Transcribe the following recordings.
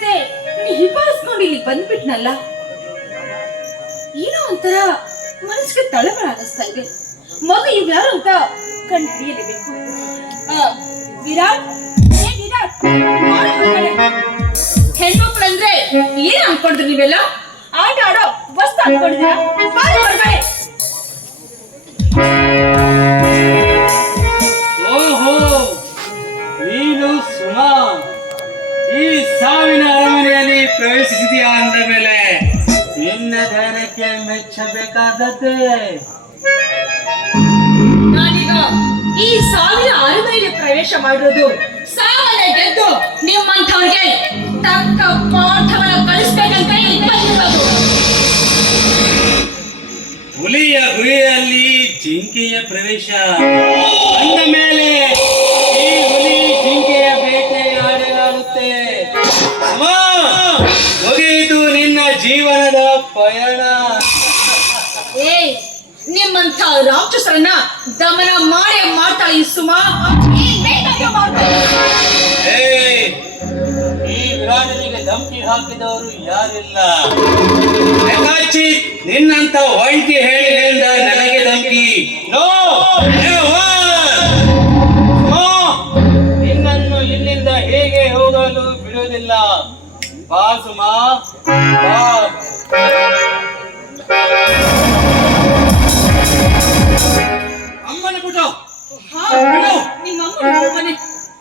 ಜೊತೆ ಹಿಬ್ಬಾರಿಸ್ಕೊಂಡು ಇಲ್ಲಿ ಬಂದ್ಬಿಟ್ನಲ್ಲ? ಏನೋ ಒಂಥರ ಮನಸ್ಸಿಗೆ ತಳಮಳ ಅನ್ನಿಸ್ತಾ ಇದೆ ಮಗ ಇವ್ಯಾರು ಅಂತ ಕಂಡು ಹಿಡಿಯಲೇಬೇಕು ವಿರಾಟ್ ವಿರಾಟ್ ಹೊರ್ಗಡೆ. ಹೆಣ್ಮಕ್ಳಂದ್ರೆ ಏನ್ ಅನ್ಕೊಂಡ್ರಿ ನೀವೆಲ್ಲ? ಆಟ ಆಡೋ ವಸ್ತು ಅನ್ಕೊಂಡಿದ್ದೀರಾ ಅಂದ ಮೇಲೆ ನಿನ್ನ ಧೈರ್ಯಕ್ಕೆ ಮೆಚ್ಚಬೇಕಾದದ್ದೇ. ನಾನೀಗ ಈ ಸಾವಿನ ಅರಮನೆಗೆ ಪ್ರವೇಶ ಮಾಡಿರೋದು ಸಾವನ್ನ ಗೆದ್ದು ನಿಮ್ಮಂಥವ್ರಿಗೆ ತಕ್ಕ ಪಾಠವನ್ನು ಕಲಿಸ್ಬೇಕಂತ ಬಂದಿರೋದು. ಹುಲಿಯ ಹುಲಿಯಲ್ಲಿ ಜಿಂಕೆಯ ಪ್ರವೇಶ. ಅಂದ ಮೇಲೆ ಈ ಹುಲಿ ಜಿಂಕೆಯ ಬೇಟೆ ಆಡಲಾಗುತ್ತೆ. ಮುಗಿಯಿತು ನಿನ್ನ ಜೀವನದ ಪಯಣ. ಏ ನಿಮ್ಮಂತ ರಾಕ್ಷಸರನ್ನ ದಮನ ಮಾಡಿ ಮಾತಾ ಈ ಸುಮಾ. ಏಯ್, ಈ ವಿರಾಟನಿಗೆ ಧಮಕಿ ಹಾಕಿದವರು ಯಾರಿಲ್ಲ? ಯಥಾಚಿ ನಿನ್ನಂತ ಒಂಟಿ ಹೇಳಿದ ನನಗೆ ಧಮಕಿ. ನೋ ನಿನ್ನನ್ನು ಇಲ್ಲಿಂದ ಹೇಗೆ ಹೋಗಲು ಬಿಡುವುದಿಲ್ಲ. ಬಾ ಸುಮಾ ಬಾ ಅಮ್ಮನ ಪುಟ ನಿಮ್ಮ ಅಮ್ಮನ ಮನೆ.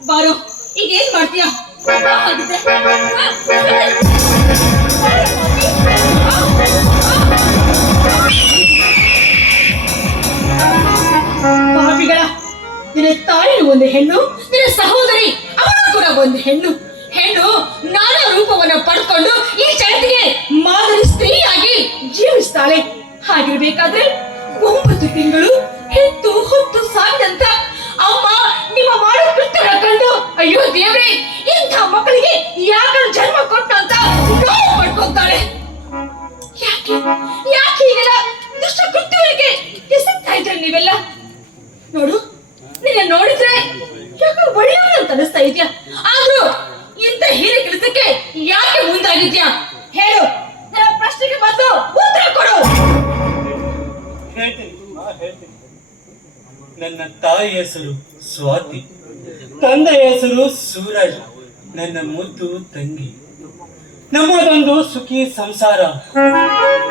ಬಾರೋ. ಈಗ ಏನ್ ಮಾಡ್ತೀಯ? ಹಾಗಿರ್ಬೇಕಾದ್ರೆ ಒಂಬತ್ತು ತಿಂಗಳು ಹೆತ್ತು ಹೊತ್ತು ಸಾಯ್ದಂತ ಅಮ್ಮ ನಿಮ್ಮ ಮಾಡೋ ಕೃತ್ಯ ಕಂಡು, ಅಯ್ಯೋ ದೇವ್ರೆ, ಇಂಥ ಮಕ್ಕಳಿಗೆ ಯಾಕ ಜನ್ಮ ಕೊಟ್ಟಂತ ಅಂತ ಪಡ್ಕೊಂತಾಳೆ ಯಾಕೆ ಯಾಕೆ ಹೀಗೆಲ್ಲ ದುಷ್ಟ ಕೃತ್ಯಗಳಿಗೆ ಎಸಗ್ತಾ ಇದ್ರೆ ನೀವೆಲ್ಲ? ನೋಡು, ನಿನ್ನ ನೋಡಿದ್ರೆ ಯಾಕೆ ಒಳ್ಳೆಯವ್ರು ಅಂತ ಅನಿಸ್ತಾ ಇದೆಯಾ? ಆದ್ರೂ ಇಂಥ ಹೀರೆ ಕೆಲಸಕ್ಕೆ ಯಾಕೆ ಮುಂದಾಗಿದ್ಯಾ? ನನ್ನ ತಾಯಿ ಹೆಸರು ಸ್ವಾತಿ. ತಂದೆಯ ಹೆಸರು ಸೂರಜ್. ನನ್ನ ಮುದ್ದು ತಂಗಿ. ನಮ್ಮದೊಂದು ಸುಖಿ ಸಂಸಾರ.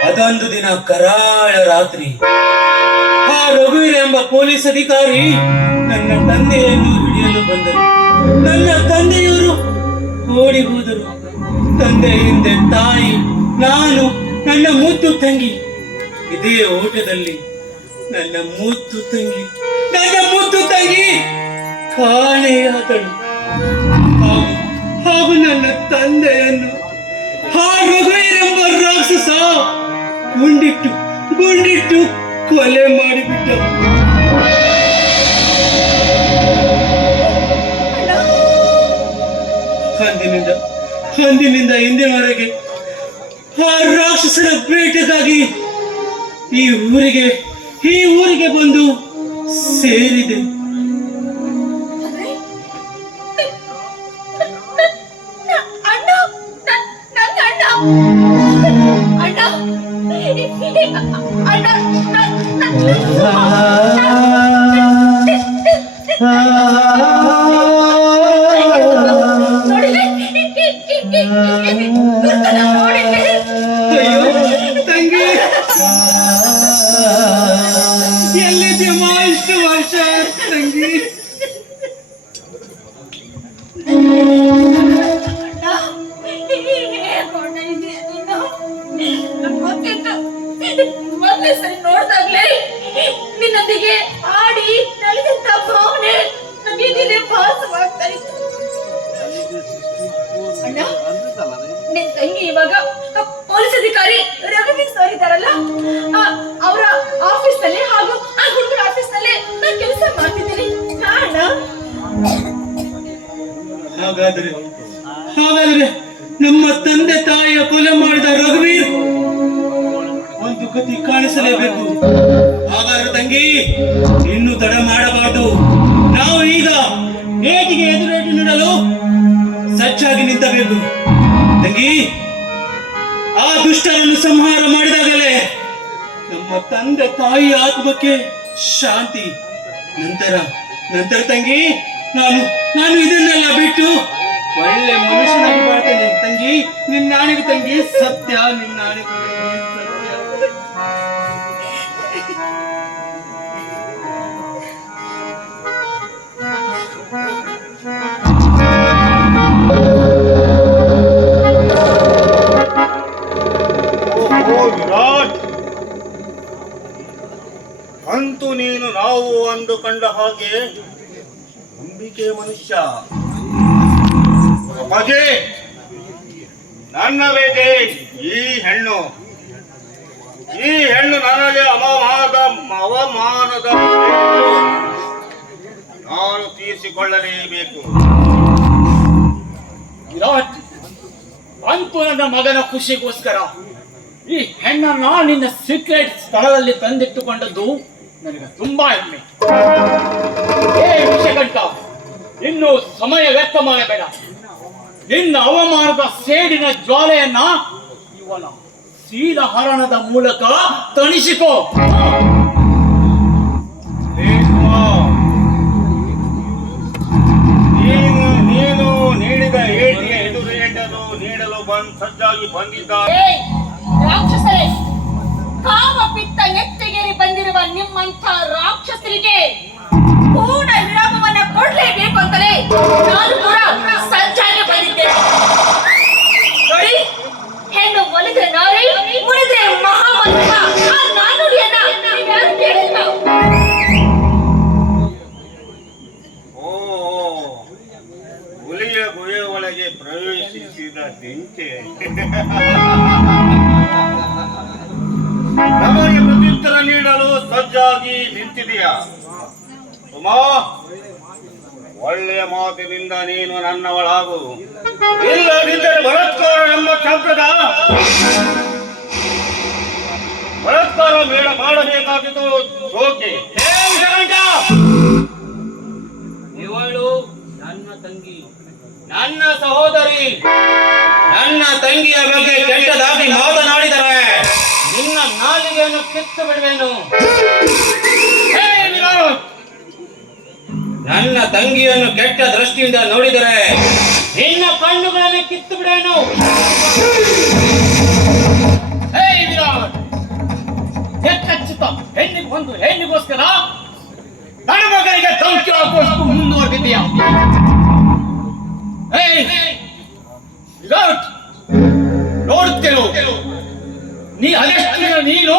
ಅದೊಂದು ದಿನ ಕರಾಳ ರಾತ್ರಿ. ಆ ರಘುವೀರ್ ಎಂಬ ಪೊಲೀಸ್ ಅಧಿಕಾರಿ ನನ್ನ ತಂದೆಯನ್ನು ಹಿಡಿಯಲು ಬಂದರು ನನ್ನ ತಂದೆಯವರು ಓಡಿ ಹೋದರು. ತಂದೆ ಹಿಂದೆ ತಾಯಿ, ನಾನು, ನನ್ನ ಮುದ್ದು ತಂಗಿ. ಇದೇ ಓಟದಲ್ಲಿ ನನ್ನ ಮುದ್ದು ತಂಗಿ. ನನ್ನ ಮುದ್ದು ತಂಗಿ ಕಾಣೆಯಾದಳು ಹಾಗೂ ನನ್ನ ತಂದೆಯನ್ನು ಆ ರಘುವೀರ್ ಎಂಬ ರಾಕ್ಷಸ ಗುಂಡಿಟ್ಟು ಗುಂಡಿಟ್ಟು ಕೊಲೆ ಮಾಡಿಬಿಟ್ಟ ಹಂದಿನಿಂದ ಅಂದಿನಿಂದ ಇಂದಿನವರೆಗೆ ಆ ರಾಕ್ಷಸರ ಬೇಟೆಗಾಗಿ ಈ ಊರಿಗೆ ಈ ಊರಿಗೆ ಬಂದು ಸೇರಿದೆ ಅಂದ್ರೆ ಮೊದಲೇ ಸರಿ ನೋಡ್ದಾಗ್ಲೇ ನಿನ್ನೊಂದಿಗೆ ಆಡಿ ನಲಿದಂತ ಭಾವನೆ ನನಗೆ ನೀನೇ ಭಾಸವಾಗ್ತಾ ಇತ್ತು. ನಿನ್ ತಂಗಿ ಇವಾಗ ಪೊಲೀಸ್ ಅಧಿಕಾರಿ ರವಿ ಸರ್ ಇದಾರಲ್ಲ ಅವರ ಆಫೀಸ್ನಲ್ಲಿ ಹಾಗೂ ಆ ಹುಡುಗರ ಆಫೀಸ್ನಲ್ಲಿ ನಾನು ಕೆಲಸ ಮಾಡ್ತಿದ್ದೀನಿ. ಕಾರಣ ಹಾಗಾದ್ರೆ ಗತಿ ಕಾಣಿಸಲೇಬೇಕು. ಹಾಗಾದ್ರೆ ತಂಗಿ, ಇನ್ನು ತಡ ಮಾಡಬಾರದು. ನಾವು ಈಗ ಏಟಿಗೆ ಎದುರೇಟು ನೀಡಲು ಸಜ್ಜಾಗಿ ನಿಂತಬೇಕು. ತಂಗಿ, ಆ ದುಷ್ಟರನ್ನು ಸಂಹಾರ ಮಾಡಿದಾಗಲೇ ನಮ್ಮ ತಂದೆ ತಾಯಿ ಆತ್ಮಕ್ಕೆ ಶಾಂತಿ. ನಂತರ ನಂತರ ತಂಗಿ, ನಾನು ನಾನು ಇದನ್ನೆಲ್ಲ ಬಿಟ್ಟು ಒಳ್ಳೆ ಮನುಷ್ಯನಾಗಿ ಮಾಡ್ತೇನೆ ತಂಗಿ, ನಿನ್ನಾಣಿಗೆ ತಂಗಿ, ಸತ್ಯ ನಿನ್ನಾಣಿಗೆ ತಂಗಿ. ನಾವು ಕಂಡ ಹಾಗೆ ನಂಬಿಕೆ ಮನುಷ್ಯ. ಹಾಗೆ ನನ್ನ ಬೇಟೆ ಈ ಹೆಣ್ಣು. ಈ ಹೆಣ್ಣು ನನಗೆ ಅವಮಾನದ ಅವಮಾನದ ನಾನು ತೀರಿಸಿಕೊಳ್ಳಲೇಬೇಕು. ವಿರಾಟ್ ಮಗನ ಖುಷಿಗೋಸ್ಕರ ಈ ಹೆಣ್ಣನ್ನ ನಿನ್ನ ಸೀಕ್ರೆಟ್ ಸ್ಥಳದಲ್ಲಿ ತಂದಿಟ್ಟುಕೊಂಡದ್ದು ನನಗೆ ತುಂಬಾ ಹೆಮ್ಮೆ. ಏ ವಿಷಗಂಟ ಇನ್ನು ಸಮಯ ವ್ಯರ್ಥ ಮಾಡಬೇಡ. ನಿನ್ನ ಅವಮಾನದ ಸೇಡಿನ ಜ್ವಾಲೆಯನ್ನ ಇವನ ಶೀಲಹರಣದ ಮೂಲಕ ತಣಿಸಿಕೋ. ನೀನು ನೀನು ನೀಡಿದ ಏಟಲು ನೀಡಲು ಬಂದ್ ಸಜ್ಜಾಗಿ ಬಂದಿದ್ದಾರೆ ಏಯ್ ರಾಕ್ಷಸರೇ ಕಾಮ ಪಿತ್ತ ನೆತ್ತಿಗೇರಿ ರಾಕ್ಷಸರಿಗೆ ಪೂರ್ಣ ವಿರಾಮವನ್ನ ಕೊಡ್ಲೇಬೇಕು ಅಂತಲೇ ನಾನು ಕೂಡ ಸಜ್ಜಾಗಿ ನಿಂತಿದೆಯಾ? ಸುಮಾ ಒಳ್ಳೆಯ ಮಾತಿನಿಂದ ನೀನು ನನ್ನವಳಾಗು. ಇಲ್ಲದಿದ್ದರೆ ಬಲತ್ಕಾರ ಎಂಬ ಶಬ್ದದ ಬಲತ್ಕಾರ ಮೇಳ ಮಾಡಬೇಕಾಗಿತ್ತು ಜೋಕೆ. ಇವಳು ನನ್ನ ತಂಗಿ. ನನ್ನ ಸಹೋದರಿ. ನನ್ನ ತಂಗಿಯ ಬಗ್ಗೆ ಕಿತ್ತು ಬಿಡುವೆನು? ನನ್ನ ತಂಗಿಯನ್ನು ಕೆಟ್ಟ ದೃಷ್ಟಿಯಿಂದ ನೋಡಿದರೆ ನಿನ್ನ ಕಣ್ಣುಗಳನ್ನು ಕಿತ್ತು ಬಿಡೇನು ಹೇ ವಿರಾಟ್ ಎಚ್ಚೆತ್ತ ಹೆಣ್ಣಿಗೆ ಒಂದು ಹೆಣ್ಣಿಗೋಸ್ಕರ ನನ್ನ ಮಗನಿಗೆ ಧಮಕಿ ಹಾಕುವಷ್ಟು ಮುಂದುವರೆದಿದೆಯಾ ನೋಡುತ್ತೇನು ನೀ ಅದೆಷ್ಟು ನೀನು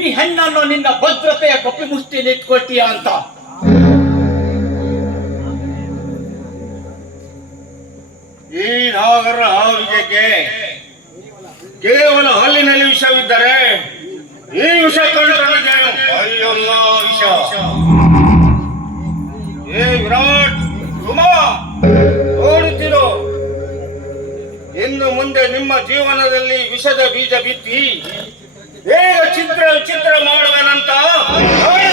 ಈ ಹೆಣ್ಣನ್ನು ನಿನ್ನ ಭದ್ರತೆಯ ಕಪ್ಪಿ ಮುಷ್ಟಿಯಲ್ಲಿ ಇಟ್ಕೊಳ್ತೀಯ ಅಂತ. ಈ ನಾಗರ ಹಾವಿಗೆ ಕೇವಲ ಹಲ್ಲಿನಲ್ಲಿ ವಿಷವಿದ್ದರೆ ಈ ವಿಷ ಕಂಡು ವಿಷ. ಏ ವಿರಾಟ್ ನೋಡುತ್ತಿರು. ಇನ್ನು ಮುಂದೆ ನಿಮ್ಮ ಜೀವನದಲ್ಲಿ ವಿಷದ ಬೀಜ ಬಿತ್ತಿ ಹೇಗೆ ಚಿತ್ರ ವಿಚಿತ್ರ ಮಾಡುವನಂತ ಏ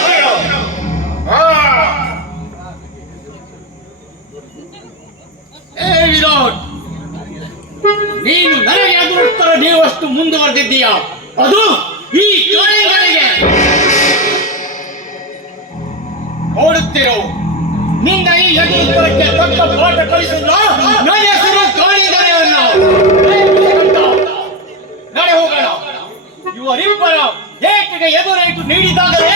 ನೀನು ನನಗೆ ಉತ್ತರ ನೀವಷ್ಟು ಮುಂದುವರೆದಿದ್ದೀಯ? ಅದು ಈ ಕಾಯಿಗಳಿಗೆ ನೋಡುತ್ತಿರೋ, ನಿನ್ನ ಈ ಎದುರುತ್ತರಕ್ಕೆ ತಕ್ಕ ಪಾಠ ಕಲಿಸಿಲ್ಲ ನನ್ನ ಹೆಸರು ಕಾಳಿದಾರೆಯಲ್ಲ ನಡೆ ಹೋಗೋಣ ಇವರಿಬ್ಬರ ಏಟಿಗೆ ಎದುರಾಯಿತು ನೀಡಿದಾಗಲೇ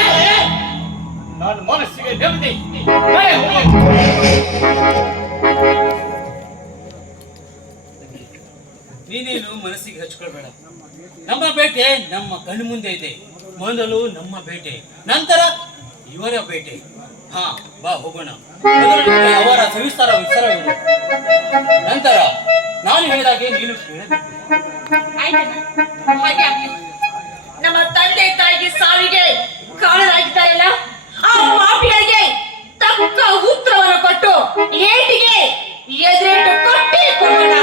ನಾನು ಮನಸ್ಸಿಗೆ ನೆಮ್ಮದಿ. ನೀನೇನು ಮನಸ್ಸಿಗೆ ಹಚ್ಕೊಳ್ಬೇಡ. ನಮ್ಮ ಬೇಟೆ ನಮ್ಮ ಕಣ್ಣು ಮುಂದೆ ಇದೆ. ಮೊದಲು ನಮ್ಮ ಬೇಟೆ, ನಂತರ ಇವರ ಬೇಟೆ. ಹಾ, ಬಾ, ಹೋಗೋಣ. ಅವರ ಸವಿಸ್ತಾರ ವಿಸ್ತಾರ ನಂತರ ನಾನು ಹೇಳಿದಾಗೆ ನೀನು ಕೇಳಬೇಕು. ಕಾಳರಾಗಿದ್ದ ಇಲ್ಲ ಆ ಮಾಫಿಯಾಗೆ ತಕ್ಕ ಉತ್ತರವನ್ನು ಕೊಟ್ಟು ಏಟಿಗೆ ಎದುರಿಟ್ಟು ಕೊಟ್ಟಿ ಕೊಡೋಣ